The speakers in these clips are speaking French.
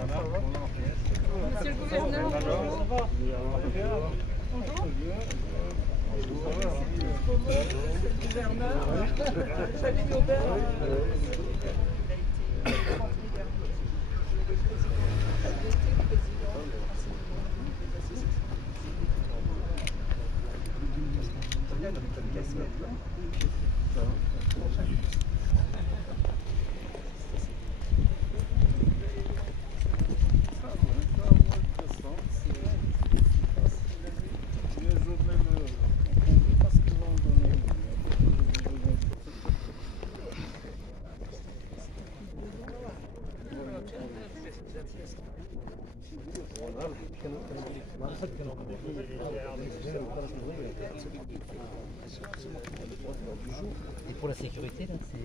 Monsieur le gouverneur, bonjour. Bonjour. Monsieur le gouverneur, Xavier Aubert, Et pour la sécurité, là, c'est...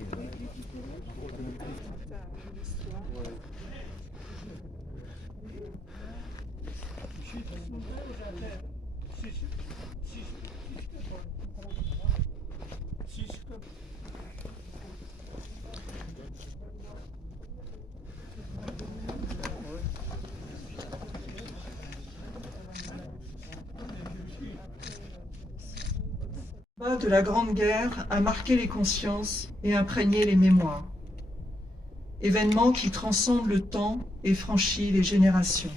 De la Grande Guerre a marqué les consciences et imprégné les mémoires. Événement qui transcende le temps et franchit les générations.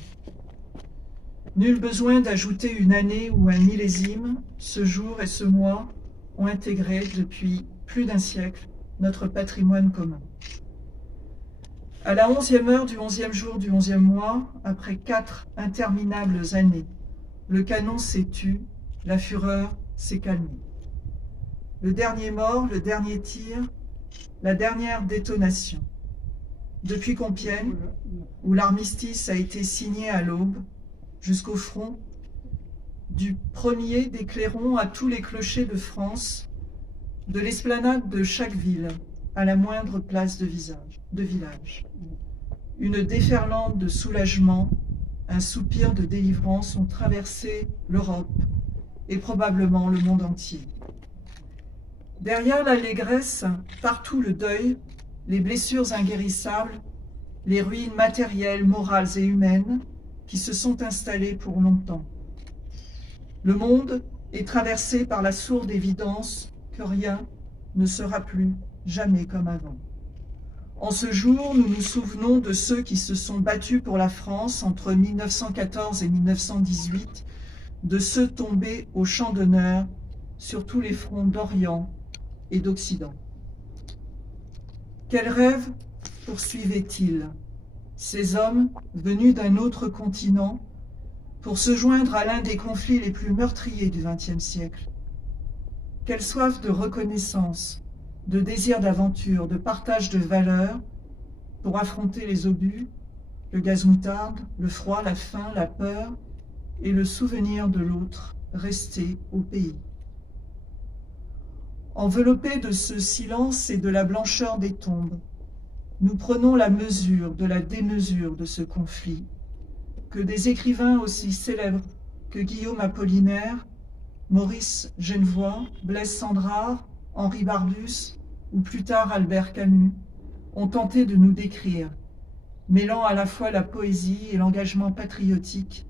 Nul besoin d'ajouter une année ou un millésime, ce jour et ce mois ont intégré depuis plus d'un siècle notre patrimoine commun. À la 11e heure du 11e jour du 11e mois, après 4 interminables années, le canon s'est tu, la fureur s'est calmée. Le dernier mort, le dernier tir, la dernière détonation. Depuis Compiègne, où l'armistice a été signé à l'aube, jusqu'au front, du premier des clairons à tous les clochers de France, de l'esplanade de chaque ville à la moindre place de village. Une déferlante de soulagement, un soupir de délivrance ont traversé l'Europe et probablement le monde entier. Derrière l'allégresse, partout le deuil, les blessures inguérissables, les ruines matérielles, morales et humaines qui se sont installées pour longtemps. Le monde est traversé par la sourde évidence que rien ne sera plus jamais comme avant. En ce jour, nous nous souvenons de ceux qui se sont battus pour la France entre 1914 et 1918, de ceux tombés au champ d'honneur sur tous les fronts d'Orient et d'Occident. Quels rêves poursuivaient-ils, ces hommes venus d'un autre continent pour se joindre à l'un des conflits les plus meurtriers du XXe siècle? Quelle soif de reconnaissance, de désir d'aventure, de partage de valeurs pour affronter les obus, le gaz moutarde, le froid, la faim, la peur et le souvenir de l'autre resté au pays. Enveloppés de ce silence et de la blancheur des tombes, nous prenons la mesure de la démesure de ce conflit, que des écrivains aussi célèbres que Guillaume Apollinaire, Maurice Genevoix, Blaise Cendrars, Henri Barbusse ou plus tard Albert Camus ont tenté de nous décrire, mêlant à la fois la poésie et l'engagement patriotique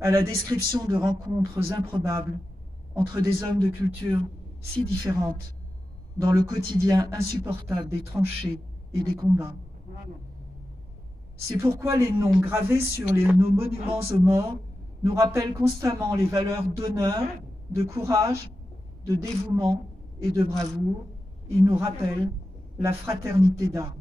à la description de rencontres improbables entre des hommes de culture si différentes dans le quotidien insupportable des tranchées et des combats. C'est pourquoi les noms gravés sur nos monuments aux morts nous rappellent constamment les valeurs d'honneur, de courage, de dévouement et de bravoure. Ils nous rappellent la fraternité d'armes.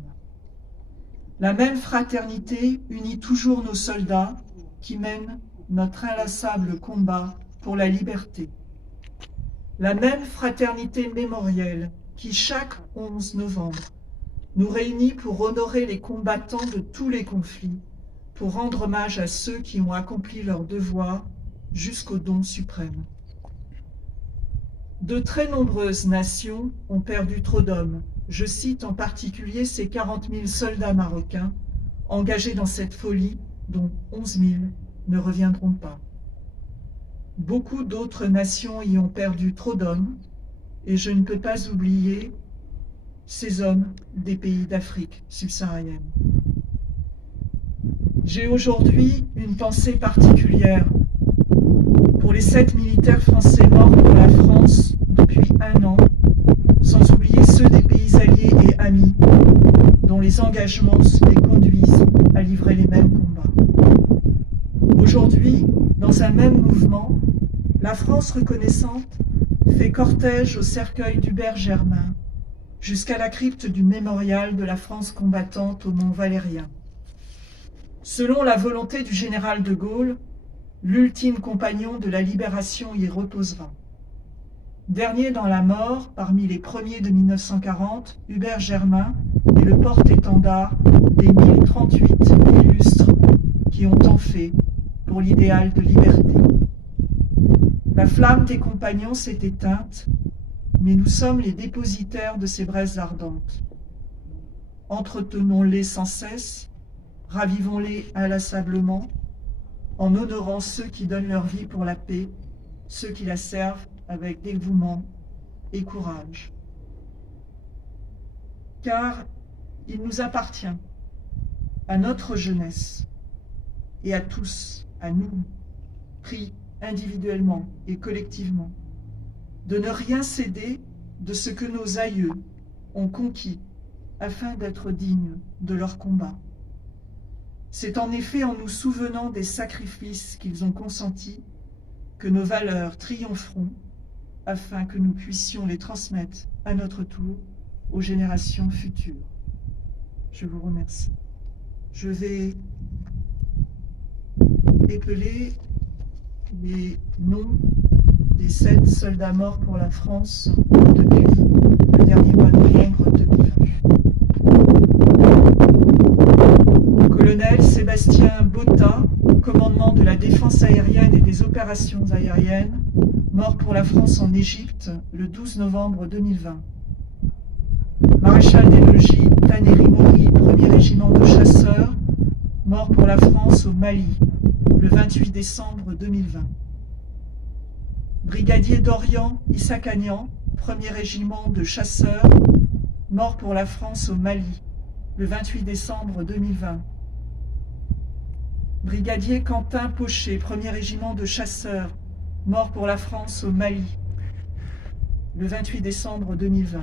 La même fraternité unit toujours nos soldats qui mènent notre inlassable combat pour la liberté. La même fraternité mémorielle qui, chaque 11 novembre, nous réunit pour honorer les combattants de tous les conflits, pour rendre hommage à ceux qui ont accompli leur devoir jusqu'au don suprême. De très nombreuses nations ont perdu trop d'hommes. Je cite en particulier ces 40 000 soldats marocains engagés dans cette folie dont 11 000 ne reviendront pas. Beaucoup d'autres nations y ont perdu trop d'hommes, et je ne peux pas oublier ces hommes des pays d'Afrique subsaharienne. J'ai aujourd'hui une pensée particulière pour les 7 militaires français morts pour la France depuis 1 an, sans oublier ceux des pays alliés et amis, dont les engagements les conduisent à livrer les mêmes combats. Aujourd'hui, dans un même mouvement, la France reconnaissante fait cortège au cercueil d'Hubert Germain, jusqu'à la crypte du mémorial de la France combattante au Mont Valérien. Selon la volonté du général de Gaulle, l'ultime compagnon de la libération y reposera. Dernier dans la mort, parmi les premiers de 1940, Hubert Germain est le porte-étendard des 1038 illustres qui ont tant fait pour l'idéal de liberté. La flamme des compagnons s'est éteinte, mais nous sommes les dépositaires de ces braises ardentes. Entretenons-les sans cesse, ravivons-les inlassablement, en honorant ceux qui donnent leur vie pour la paix, ceux qui la servent avec dévouement et courage. Car il nous appartient, à notre jeunesse, et à tous, à nous, pris individuellement et collectivement, de ne rien céder de ce que nos aïeux ont conquis afin d'être dignes de leur combat. C'est en effet en nous souvenant des sacrifices qu'ils ont consentis que nos valeurs triompheront afin que nous puissions les transmettre à notre tour aux générations futures. Je vous remercie. Je vais épeler les noms des 7 soldats morts pour la France depuis le dernier mois de novembre 2020. Colonel Sébastien Botta, commandement de la défense aérienne et des opérations aériennes, mort pour la France en Égypte le 12 novembre 2020. Maréchal des logis Taneri Mori, 1er régiment de chasseurs, mort pour la France au Mali le 28 décembre 2020. Brigadier d'Orient Issakanian, 1er régiment de chasseurs, mort pour la France au Mali le 28 décembre 2020. Brigadier Quentin Pochet, 1er régiment de chasseurs, mort pour la France au Mali le 28 décembre 2020.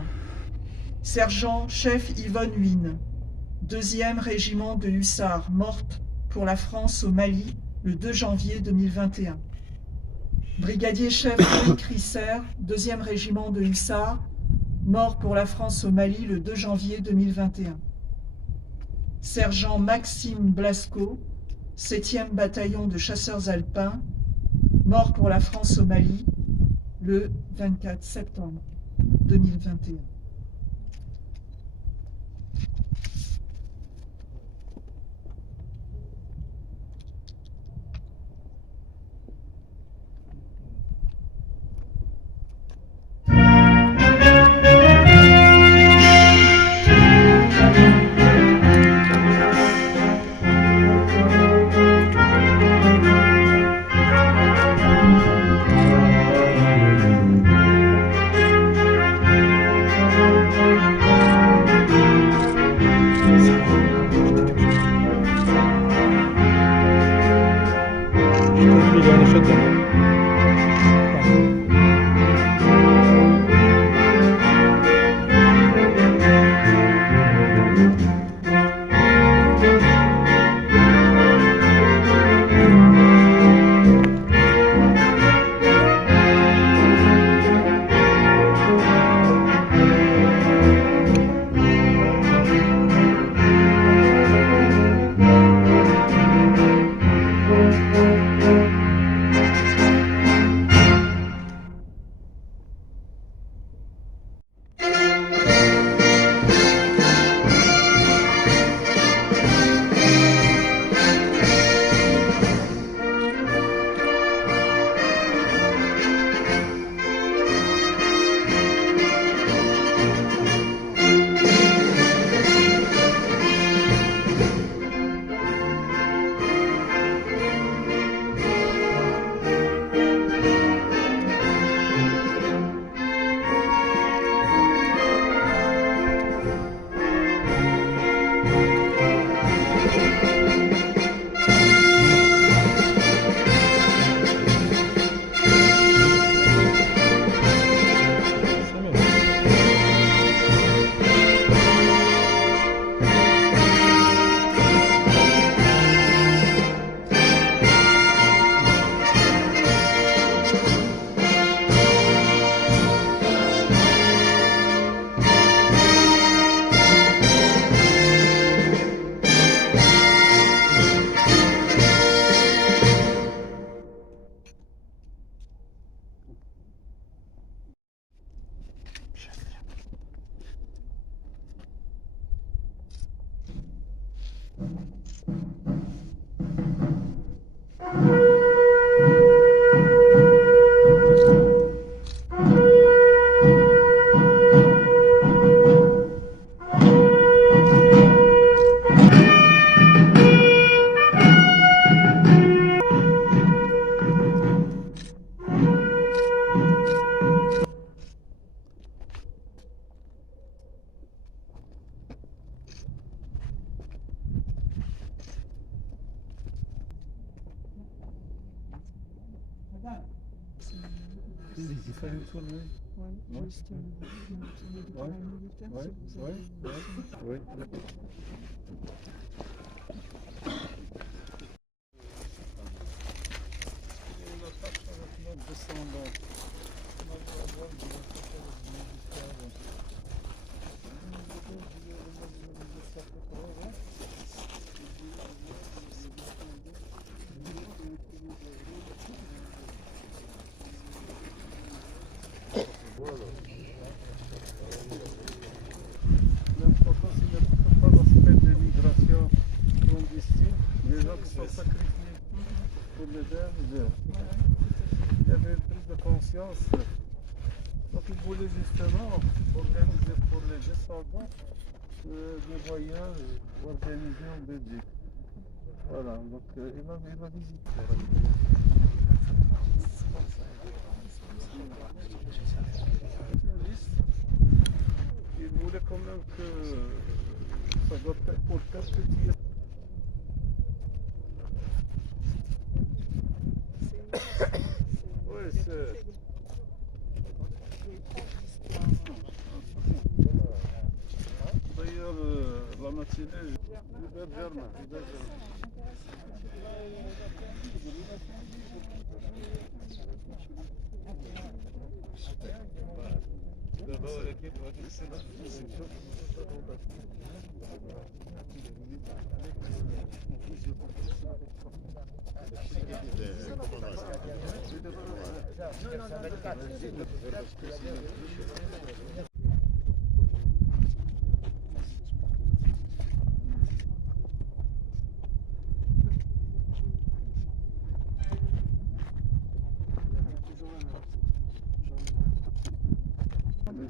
Sergent-chef Yvonne Huynh, 2e régiment de hussards, morte pour la France au Mali le 2 janvier 2021. Brigadier-chef Loïc Risser, 2e régiment de hussards, mort pour la France au Mali le 2 janvier 2021. Sergent Maxime Blasco, 7e bataillon de chasseurs alpins, mort pour la France au Mali le 24 septembre 2021. Il fallait tourner. Ouais, juste tourner du travail militaire. Ouais, si vous ouais, avez- ouais. L'important, c'est de pas l'aspect de migration clandestine, les gens qui sont sacrifiés pour les jeunes. Il y avait une prise de conscience. Donc ils voulaient justement organiser pour les descendants des voyages organisés en Belgique. Voilà, donc il m'a visité. Il voulait quand même que ça doit être pour perpétuer. Oui, c'est. D'ailleurs, la matinée, Hubert Germain.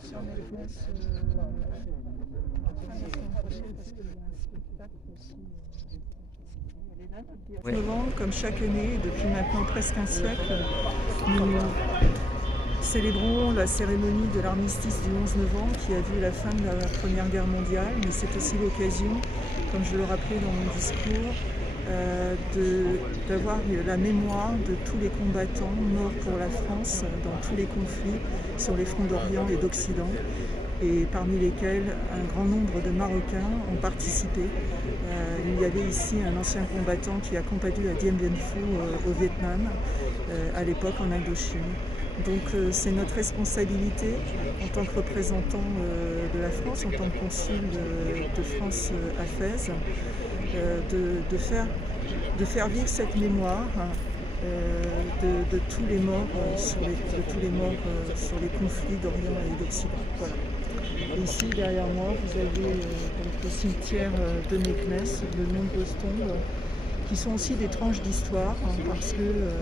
Sur Meknès, la semaine prochaine, parce qu'il y a un spectacle aussi. Ouais. Novembre, comme chaque année, depuis maintenant presque un siècle, nous célébrons la cérémonie de l'armistice du 11 novembre qui a vu la fin de la Première Guerre mondiale, mais c'est aussi l'occasion, comme je le rappelais dans mon discours, d'avoir la mémoire de tous les combattants morts pour la France dans tous les conflits sur les fronts d'Orient et d'Occident, et parmi lesquels un grand nombre de Marocains ont participé. Il y avait ici un ancien combattant qui a combattu à Dien Bien Phu au Vietnam, à l'époque en Indochine. Donc c'est notre responsabilité en tant que représentant de la France, en tant que consul de France à Fès, de faire vivre cette mémoire de tous les morts sur les conflits d'Orient et d'Occident. Voilà. Et ici derrière moi vous avez donc le cimetière de Meknès, de nombreuses tombes qui sont aussi des tranches d'histoire parce que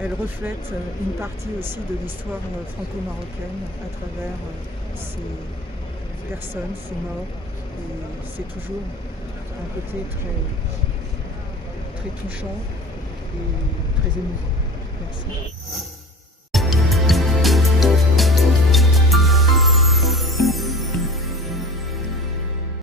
elles reflètent une partie aussi de l'histoire franco-marocaine à travers ces personnes, ces morts. Et c'est toujours un côté très touchant et très émouvant. Merci.